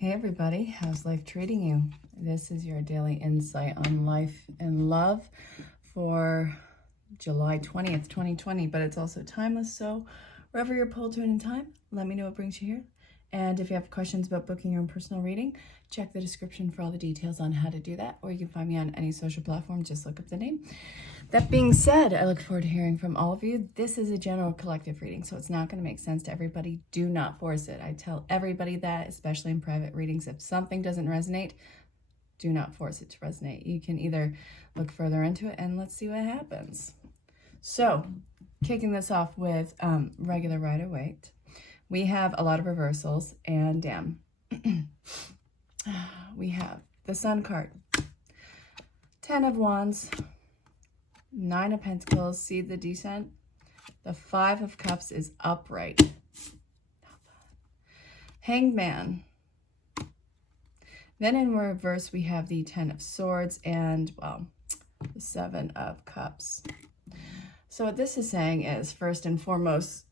Hey everybody, how's life treating you? This is your daily insight on life and love for July 20th, 2020, but it's also timeless, so wherever you're pulled to in time, let me know what brings you here. And if you have questions about booking your own personal reading, check the description for all the details on how to do that, or you can find me on any social platform, just look up the name. That being said, I look forward to hearing from all of you. This is a general collective reading, so it's not going to make sense to everybody. Do not force it. I tell everybody that, especially in private readings. If something doesn't resonate, do not force it to resonate. You can either look further into it and let's see what happens. So, kicking this off with regular Rider-Waite, we have a lot of reversals, and damn, we have the Sun card, 10 of Wands, 9 of Pentacles, see the descent. The 5 of Cups is upright. Hangman. Then in reverse, we have the 10 of Swords and, well, the 7 of Cups. So what this is saying is, first and foremost,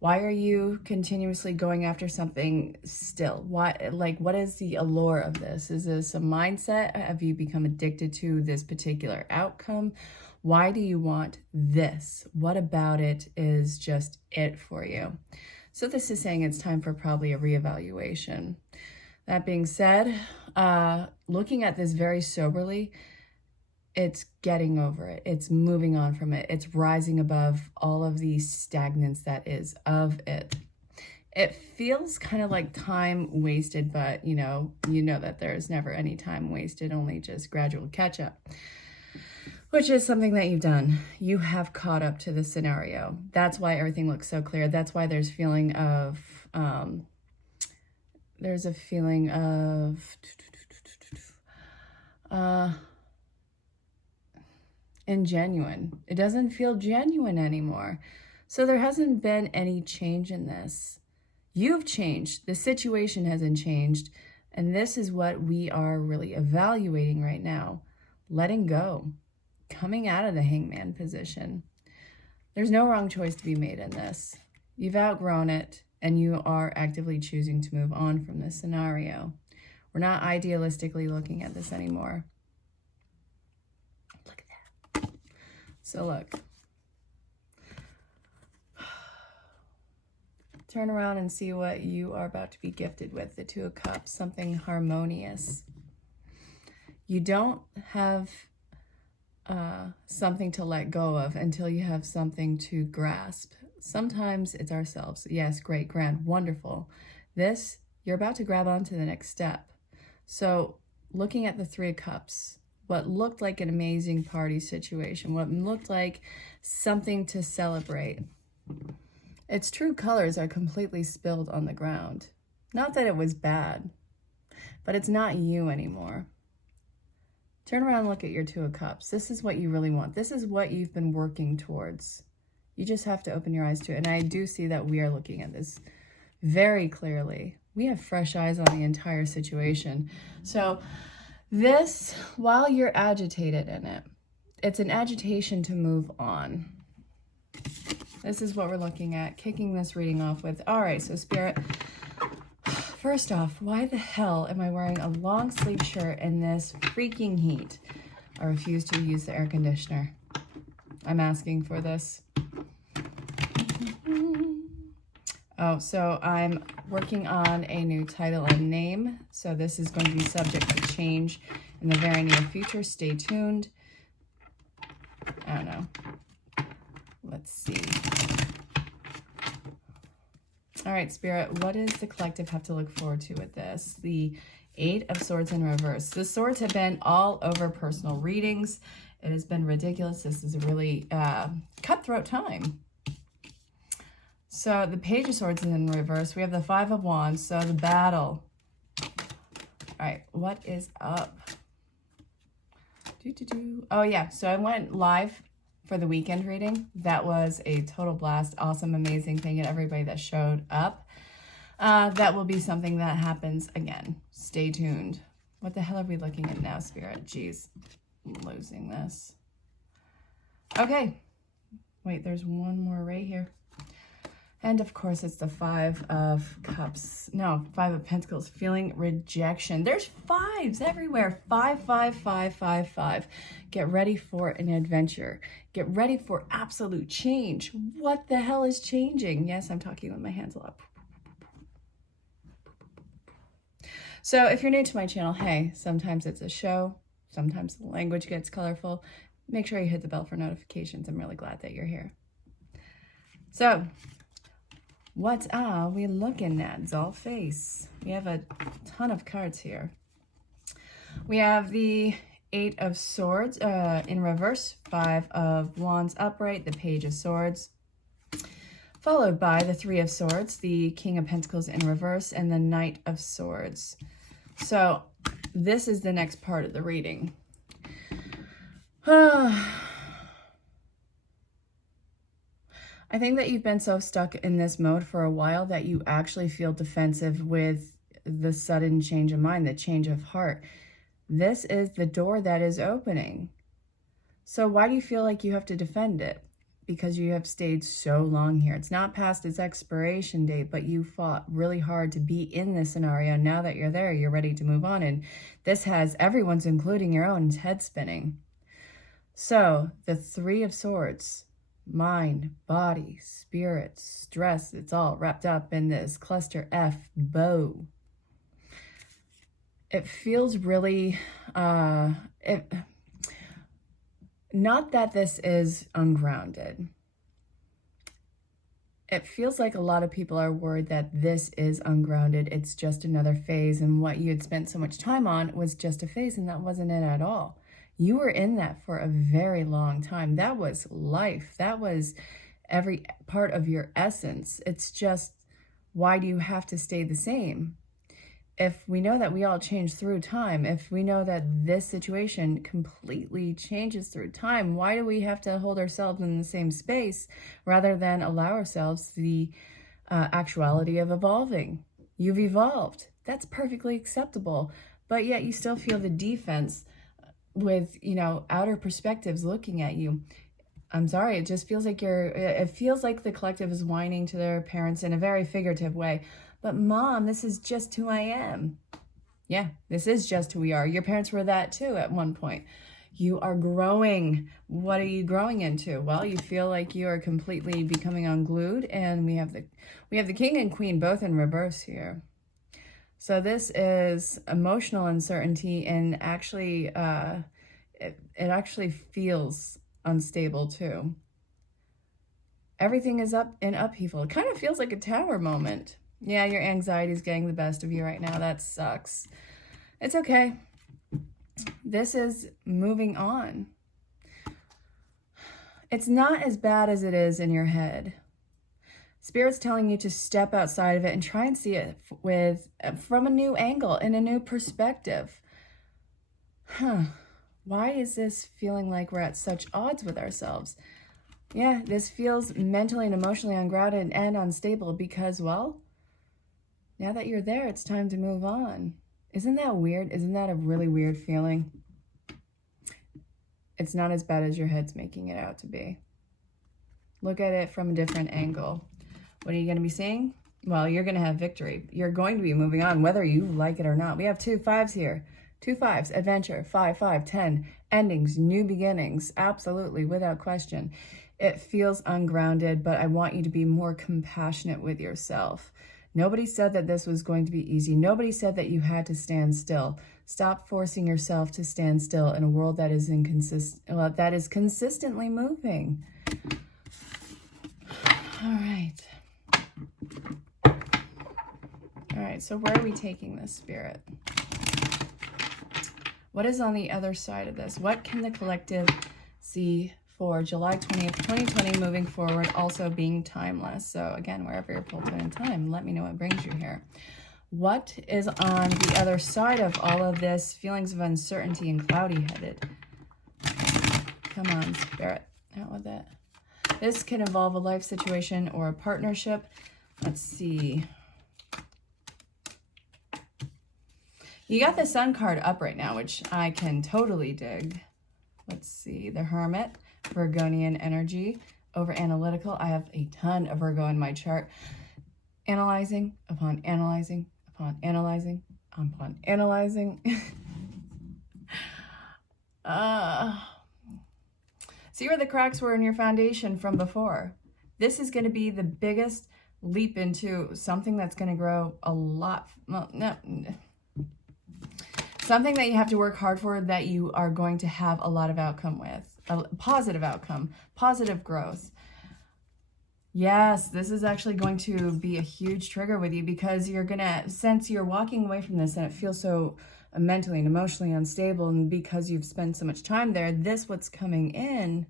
why are you continuously going after something still? What is the allure of this? Is this a mindset? Have you become addicted to this particular outcome? Why do you want this? What about it is just it for you? So this is saying it's time for probably a reevaluation. That being said, looking at this very soberly, it's getting over it. It's moving on from it. It's rising above all of the stagnance that is of it. It feels kind of like time wasted, but you know that there's never any time wasted, only just gradual catch up, which is something that you've done. You have caught up to the scenario. That's why everything looks so clear. That's why there's feeling of, there's a feeling of, ingenuine. It doesn't feel genuine anymore. So there hasn't been any change in this. You've changed. The situation hasn't changed. And this is what we are really evaluating right now. Letting go. Coming out of the hangman position. There's no wrong choice to be made in this. You've outgrown it, and you are actively choosing to move on from this scenario. We're not idealistically looking at this anymore. Look at that. So look. Turn around and see what you are about to be gifted with. The 2 of Cups, something harmonious. You don't have something to let go of until you have something to grasp. Sometimes it's ourselves. Yes, great, grand, wonderful. This, you're about to grab onto the next step. So looking at the 3 of Cups, what looked like an amazing party situation, what looked like something to celebrate, its true colors are completely spilled on the ground. Not that it was bad, but it's not you anymore. Turn around and look at your 2 of Cups. This is what you really want. This is what you've been working towards. You just have to open your eyes to it. And I do see that we are looking at this very clearly. We have fresh eyes on the entire situation. So this, while you're agitated in it, it's an agitation to move on. This is what we're looking at, kicking this reading off with. All right, so Spirit, first off, why the hell am I wearing a long sleeve shirt in this freaking heat? I refuse to use the air conditioner. I'm asking for this. Oh, so I'm working on a new title and name. So this is going to be subject to change in the very near future. Stay tuned. I don't know. Let's see. All right, Spirit, what does the collective have to look forward to with this? The 8 of Swords in reverse. The swords have been all over personal readings. It has been ridiculous. This is a really cutthroat time. So the Page of Swords is in reverse. We have the 5 of Wands. So the battle. All right, what is up? Oh, yeah. So I went live for the weekend reading. That was a total blast. Awesome, amazing. Thank you to everybody that showed up. That will be something that happens again. Stay tuned. What the hell are we looking at now, Spirit? Jeez, I'm losing this. Okay. Wait, there's one more right here. And of course, it's the Five of Cups. No, Five of Pentacles, feeling rejection. There's fives everywhere. 5, 5, 5, 5, 5. Get ready for an adventure. Get ready for absolute change. What the hell is changing? Yes, I'm talking with my hands a lot. So if you're new to my channel, hey, sometimes it's a show. Sometimes the language gets colorful. Make sure you hit the bell for notifications. I'm really glad that you're here. So, what are we looking at, doll face? We have a ton of cards here. We have the Eight of Swords in reverse, Five of Wands upright, the Page of Swords, followed by the Three of Swords, the King of Pentacles in reverse, and the Knight of Swords. So this is the next part of the reading. I think that you've been so stuck in this mode for a while that you actually feel defensive with the sudden change of mind, the change of heart. This is the door that is opening. So why do you feel like you have to defend it? Because you have stayed so long here. It's not past its expiration date, but you fought really hard to be in this scenario. Now that you're there, you're ready to move on. And this has everyone's, including your own, head spinning. So the Three of Swords, mind, body, spirit, stress, it's all wrapped up in this cluster F bow. It feels really, not that this is ungrounded. It feels like a lot of people are worried that this is ungrounded. It's just another phase, and what you had spent so much time on was just a phase, and that wasn't it at all. You were in that for a very long time. That was life. That was every part of your essence. It's just, why do you have to stay the same? If we know that we all change through time, if we know that this situation completely changes through time, why do we have to hold ourselves in the same space rather than allow ourselves the actuality of evolving? You've evolved. That's perfectly acceptable. But yet you still feel the defense with, you know, outer perspectives looking at you. I'm sorry, it just feels like it feels like the collective is whining to their parents in a very figurative way. But Mom, this is just who I am. Yeah, this is just who we are. Your parents were that too at one point. You are growing. What are you growing into? Well, you feel like you are completely becoming unglued, and we have the King and Queen both in reverse here. So this is emotional uncertainty, and actually, it actually feels unstable too. Everything is up in upheaval. It kind of feels like a tower moment. Yeah, your anxiety is getting the best of you right now. That sucks. It's okay. This is moving on. It's not as bad as it is in your head. Spirit's telling you to step outside of it and try and see it from a new angle, in a new perspective. Why is this feeling like we're at such odds with ourselves? Yeah, this feels mentally and emotionally ungrounded and unstable because, well, now that you're there, it's time to move on. Isn't that weird? Isn't that a really weird feeling? It's not as bad as your head's making it out to be. Look at it from a different angle. What are you going to be seeing? Well, you're going to have victory. You're going to be moving on, whether you like it or not. We have 2 5s here. 2 5s, adventure, 5 5, 10, endings, new beginnings. Absolutely, without question. It feels ungrounded, but I want you to be more compassionate with yourself. Nobody said that this was going to be easy. Nobody said that you had to stand still. Stop forcing yourself to stand still in a world that is consistently moving. All right. All right, so where are we taking this, Spirit? What is on the other side of this? What can the collective see for July 20th, 2020 moving forward, also being timeless? So again, wherever you're pulled in time, let me know what brings you here. What is on the other side of all of this? Feelings of uncertainty and cloudy-headed. Come on, Spirit, out with it. This can involve a life situation or a partnership. Let's see. You got the Sun card up right now, which I can totally dig. Let's see. The Hermit, Virgonian energy, over analytical. I have a ton of Virgo in my chart. Analyzing upon analyzing upon analyzing upon analyzing. See where the cracks were in your foundation from before. This is going to be the biggest leap into something that's going to grow a lot. Well, no, something that you have to work hard for, that you are going to have a lot of outcome with. A positive outcome, positive growth. Yes, this is actually going to be a huge trigger with you, because you're going to sense you're walking away from this and it feels so mentally and emotionally unstable. And because you've spent so much time there, what's coming in,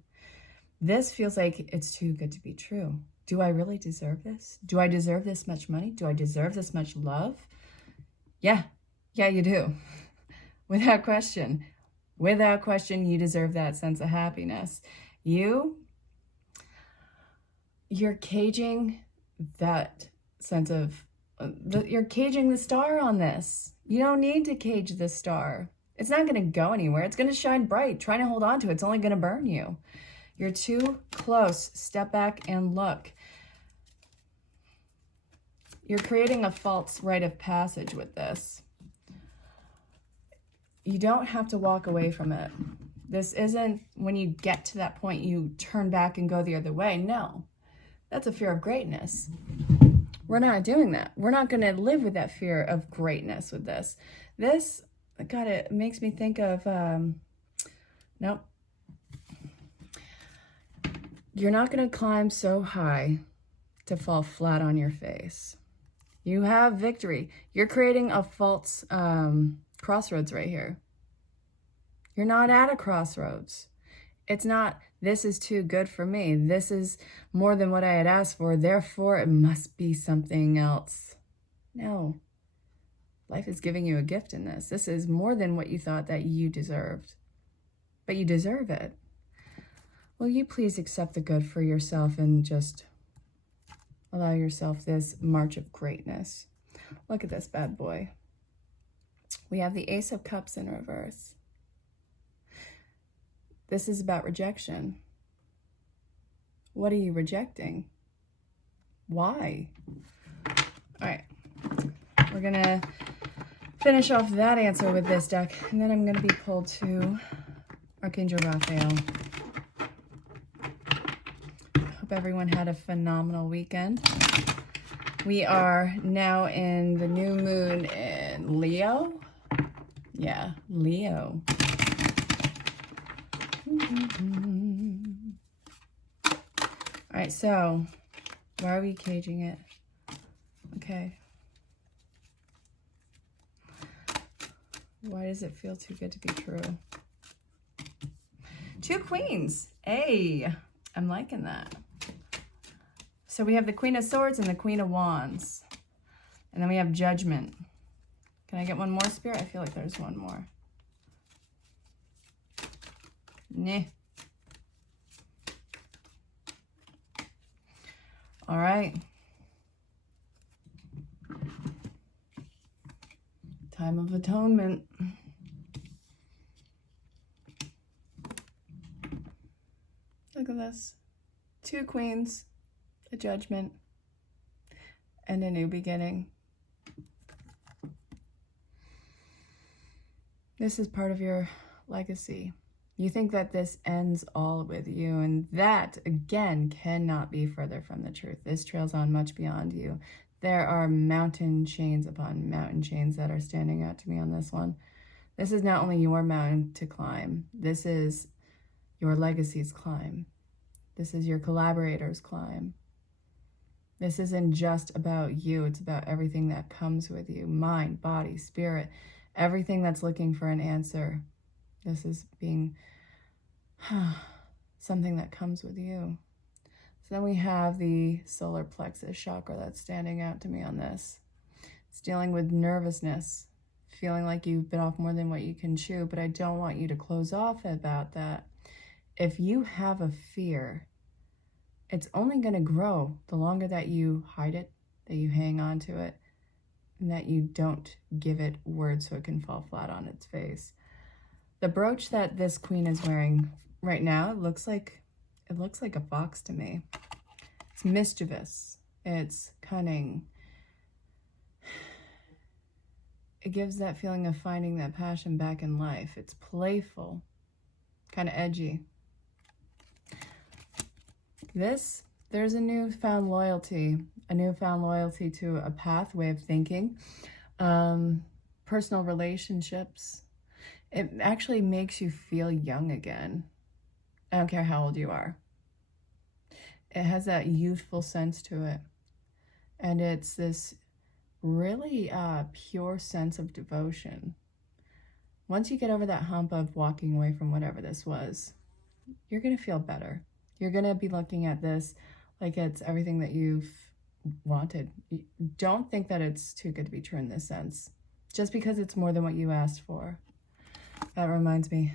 this feels like it's too good to be true. Do I really deserve this? Do I deserve this much money? Do I deserve this much love? Yeah, you do. Without question. Without question, you deserve that sense of happiness. You're caging that sense of, you're caging the star on this. You don't need to cage the star. It's not going to go anywhere. It's going to shine bright. Trying to hold on to it's only going to burn you. You're too close. Step back and look. You're creating a false rite of passage with this. You don't have to walk away from it. This isn't when you get to that point, you turn back and go the other way. No, that's a fear of greatness. We're not doing that. We're not going to live with that fear of greatness with this. This, God, it makes me think of, nope. You're not going to climb so high to fall flat on your face. You have victory. You're creating a false crossroads right here. You're not at a crossroads. It's not, this is too good for me. This is more than what I had asked for. Therefore, it must be something else. No. Life is giving you a gift in this. This is more than what you thought that you deserved. But you deserve it. Will you please accept the good for yourself and just allow yourself this march of greatness? Look at this bad boy. We have the Ace of Cups in reverse. This is about rejection. What are you rejecting? Why? All right. We're going to finish off that answer with this deck, and then I'm going to be pulled to Archangel Raphael. Hope everyone had a phenomenal weekend. We are now in the new moon in Leo. Yeah, Leo. All right, so why are we caging it? Okay. Why does it feel too good to be true? 2 queens. Hey, I'm liking that. So we have the Queen of Swords and the Queen of Wands. And then we have Judgment. Can I get one more, Spirit? I feel like there's one more. Nah. All right. Time of Atonement. Look at this. 2 queens, a Judgment, and a new beginning. This is part of your legacy. You think that this ends all with you, and that, again, cannot be further from the truth. This trails on much beyond you. There are mountain chains upon mountain chains that are standing out to me on this one. This is not only your mountain to climb. This is your legacy's climb. This is your collaborator's climb. This isn't just about you. It's about everything that comes with you. Mind, body, spirit, everything that's looking for an answer. This is being something that comes with you. So then we have the solar plexus chakra that's standing out to me on this. It's dealing with nervousness, feeling like you've bit off more than what you can chew, but I don't want you to close off about that. If you have a fear, it's only going to grow the longer that you hide it, that you hang on to it, and that you don't give it words so it can fall flat on its face. The brooch that this queen is wearing right now, it looks like it looks like a fox to me. It's mischievous. It's cunning. It gives that feeling of finding that passion back in life. It's playful, kind of edgy. There's a newfound loyalty to a pathway of thinking, personal relationships. It actually makes you feel young again. I don't care how old you are. It has that youthful sense to it. And it's this really pure sense of devotion. Once you get over that hump of walking away from whatever this was, you're going to feel better. You're going to be looking at this like it's everything that you've wanted. Don't think that it's too good to be true in this sense, just because it's more than what you asked for. That reminds me,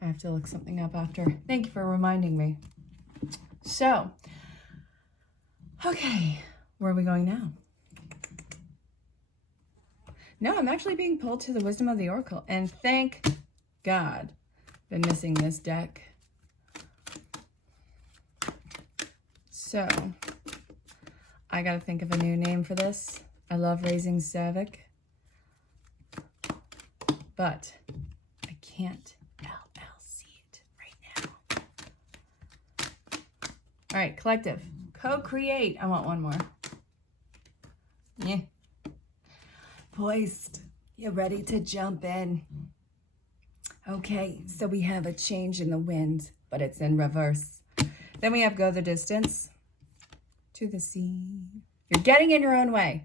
I have to look something up after. Thank you for reminding me. So, okay, where are we going now? No, I'm actually being pulled to the Wisdom of the Oracle, and thank God. Been missing this deck. So, I gotta think of a new name for this. I love raising Sevak, but I can't LLC it right now. All right, collective. Co-create. I want one more. Yeah. Poised. You're ready to jump in. Okay, so we have a change in the wind, but it's in reverse. Then we have go the distance to the sea. You're getting in your own way.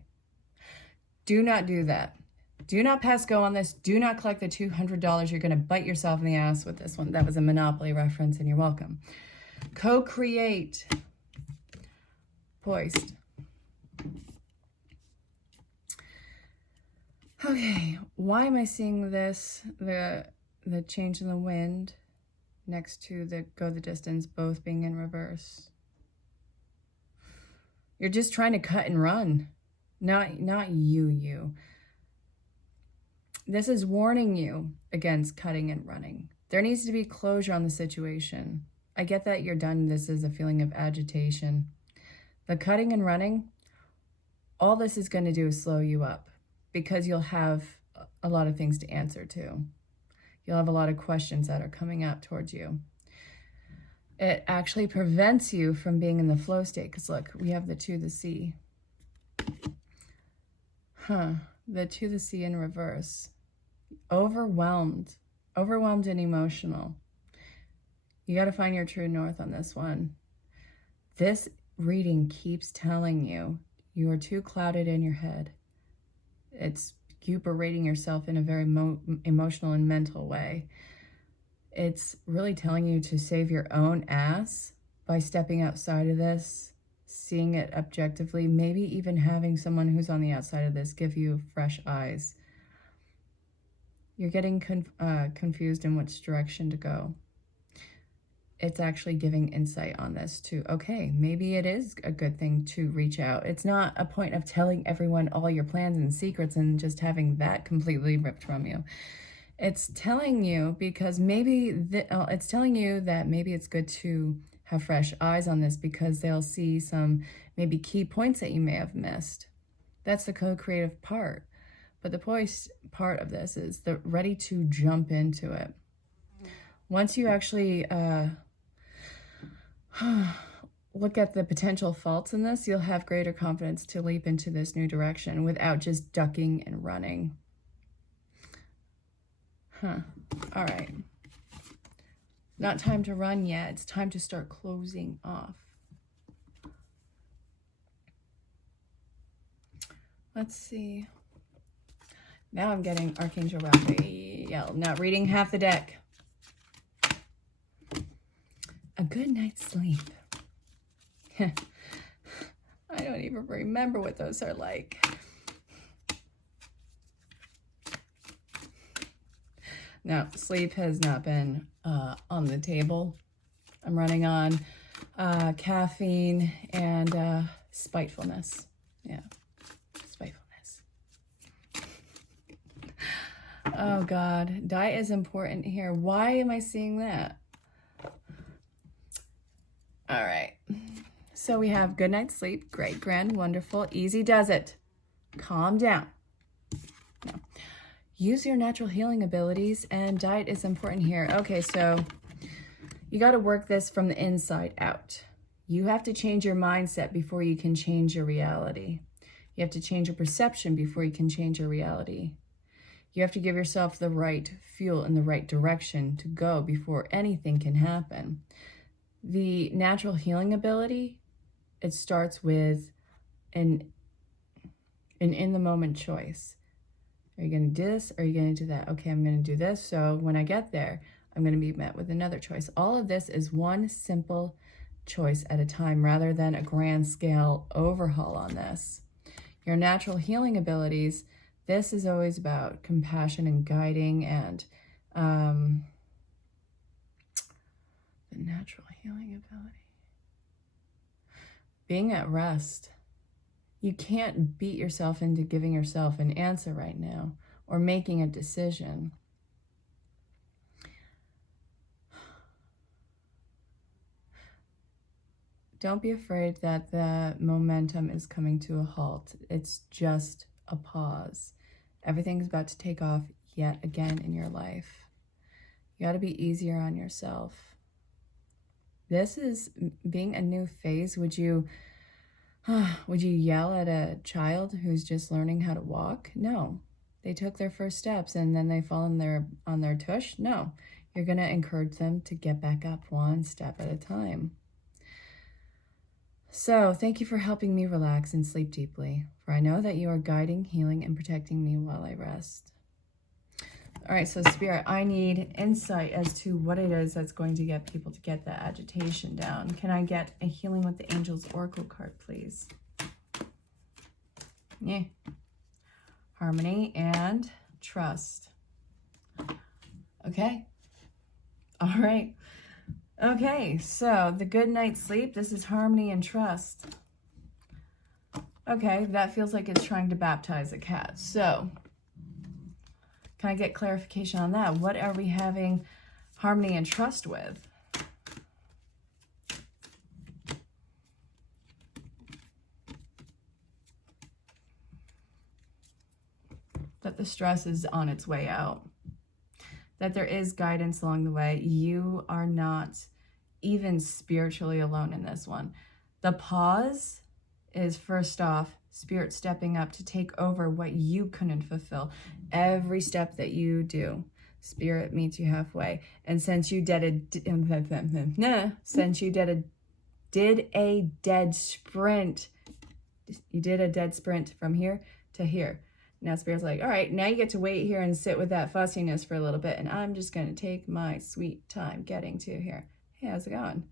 Do not do that. Do not pass go on this. Do not collect the $200. You're going to bite yourself in the ass with this one. That was a Monopoly reference, and you're welcome. Co-create. Poised. Okay, why am I seeing this? The change in the wind next to the go the distance, both being in reverse. You're just trying to cut and run. Not you. This is warning you against cutting and running. There needs to be closure on the situation. I get that you're done. This is a feeling of agitation. The cutting and running, all this is going to do is slow you up because you'll have a lot of things to answer to. You'll have a lot of questions that are coming up towards you. It actually prevents you from being in the flow state because look, we have the to the sea. The to the sea in reverse. Overwhelmed and emotional. You got to find your true north on this one. This reading keeps telling you you are too clouded in your head. It's you berating yourself in a very emotional and mental way. It's really telling you to save your own ass by stepping outside of this, seeing it objectively, maybe even having someone who's on the outside of this give you fresh eyes. You're getting confused in which direction to go. It's actually giving insight on this too. Okay, maybe it is a good thing to reach out. It's not a point of telling everyone all your plans and secrets and just having that completely ripped from you. It's telling you because it's telling you that maybe it's good to have fresh eyes on this because they'll see some maybe key points that you may have missed. That's the co-creative part. But the part of this is the ready to jump into it. Once you actually look at the potential faults in this, you'll have greater confidence to leap into this new direction without just ducking and running. All right. Not time to run yet. It's time to start closing off. Let's see. Now I'm getting Archangel Raphael. Not reading half the deck. A good night's sleep. I don't even remember what those are like. Now, sleep has not been on the table. I'm running on caffeine and spitefulness. Yeah, spitefulness. Oh, God. Diet is important here. Why am I seeing that? So we have good night's sleep, great, grand, wonderful, easy does it. Calm down. No. Use your natural healing abilities, and diet is important here. Okay, so you got to work this from the inside out. You have to change your mindset before you can change your reality. You have to change your perception before you can change your reality. You have to give yourself the right fuel in the right direction to go before anything can happen. The natural healing ability, it starts with an in-the-moment choice. Are you going to do this? Or are you going to do that? Okay, I'm going to do this. So when I get there, I'm going to be met with another choice. All of this is one simple choice at a time rather than a grand scale overhaul on this. Your natural healing abilities, this is always about compassion and guiding and the natural healing ability. Being at rest. You can't beat yourself into giving yourself an answer right now or making a decision. Don't be afraid that the momentum is coming to a halt. It's just a pause. Everything's about to take off yet again in your life. You got to be easier on yourself. This is being a new phase. Would you yell at a child who's just learning how to walk? No. They took their first steps and then they fall on their tush? No. You're going to encourage them to get back up one step at a time. So, thank you for helping me relax and sleep deeply, for I know that you are guiding, healing, and protecting me while I rest. All right, so Spirit, I need insight as to what it is that's going to get people to get that agitation down. Can I get a Healing with the Angels Oracle card, please? Yeah. Harmony and trust. Okay. All right. Okay, so the good night's sleep, this is harmony and trust. Okay, that feels like it's trying to baptize a cat. So, can I get clarification on that? What are we having harmony and trust with? That the stress is on its way out. That there is guidance along the way. You are not even spiritually alone in this one. The pause is, first off, Spirit stepping up to take over what you couldn't fulfill. Every step that you do, Spirit meets you halfway. And since you did a dead sprint, you did a dead sprint from here to here. Now Spirit's like, all right, now you get to wait here and sit with that fussiness for a little bit, and I'm just going to take my sweet time getting to here. Hey, how's it going?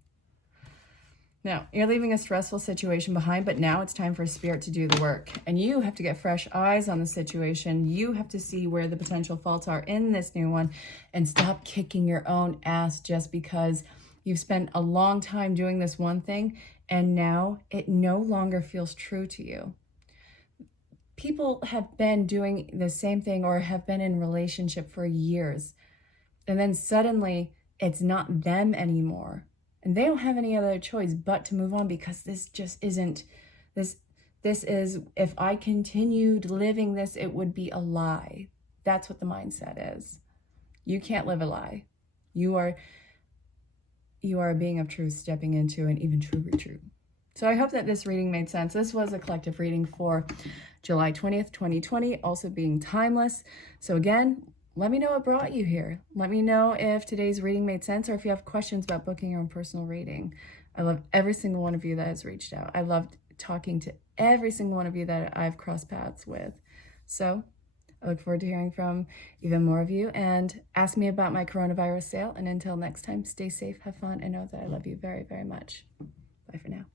Now, you're leaving a stressful situation behind, but now it's time for Spirit to do the work. And you have to get fresh eyes on the situation. You have to see where the potential faults are in this new one and stop kicking your own ass just because you've spent a long time doing this one thing and now it no longer feels true to you. People have been doing the same thing or have been in relationship for years. And then suddenly it's not them anymore. And they don't have any other choice but to move on because this just isn't, this is, if I continued living this, it would be a lie. That's what the mindset is. You can't live a lie. You are a being of truth stepping into an even truer truth. So I hope that this reading made sense. This was a collective reading for July 20th, 2020, also being timeless. So again, let me know what brought you here. Let me know if today's reading made sense or if you have questions about booking your own personal reading. I love every single one of you that has reached out. I loved talking to every single one of you that I've crossed paths with. So I look forward to hearing from even more of you, and ask me about my coronavirus sale. And until next time, stay safe, have fun, and know that I love you very, very much. Bye for now.